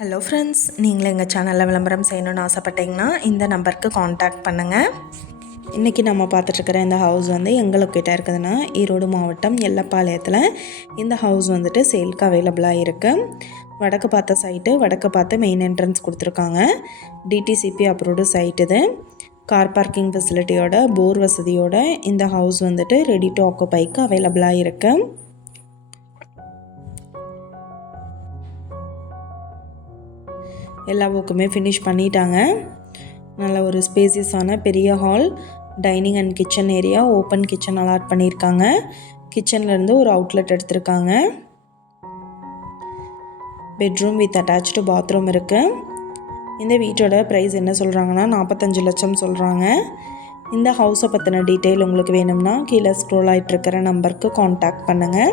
Hello friends நீங்களும் எங்கள் சேனலில் விளம்பரம் செய்யணும்னு ஆசைப்பட்டீங்கன்னா இந்த நம்பருக்கு காண்டாக்ட் பண்ணுங்கள் இன்றைக்கி நம்ம பார்த்துட்ருக்கிற இந்த ஹவுஸ் வந்து எங்கே லொக்கேட்டாக இருக்குதுன்னா ஈரோடு மாவட்டம் எல்லப்பாளையத்தில் இந்த ஹவுஸ் வந்துட்டு சேல்க்கு அவைலபிளாக இருக்குது வடக்கு பார்த்த சைட்டு வடக்கு பார்த்து மெயின் என்ட்ரன்ஸ் கொடுத்துருக்காங்க. டிடிசிபி அப்ரூவ்டு சைட் இது. கார் பார்க்கிங் ஃபெசிலிட்டியோட போர் வசதியோட இந்த ஹவுஸ் வந்துட்டு ரெடி டு ஆக்குபைக்கு அவைலபிளாக இருக்குது எல்லா ஒர்க்குமே ஃபினிஷ் பண்ணிட்டாங்க. நல்ல ஒரு ஸ்பேசியஸான பெரிய hall dining and kitchen area open kitchen allot பண்ணியிருக்காங்க கிச்சன்லேருந்து ஒரு அவுட்லெட் எடுத்திருக்காங்க. பெட்ரூம் வித் அட்டாச்சு பாத்ரூம் இருக்குது இந்த வீட்டோட ப்ரைஸ் என்ன சொல்கிறாங்கன்னா நாற்பத்தஞ்சு லட்சம் சொல்கிறாங்க இந்த ஹவுஸை பற்றின டீட்டெயில் உங்களுக்கு வேணும்னா கீழே ஸ்க்ரோல் ஆகிட்டு இருக்கிற நம்பருக்கு காண்டாக்ட் பண்ணுங்கள்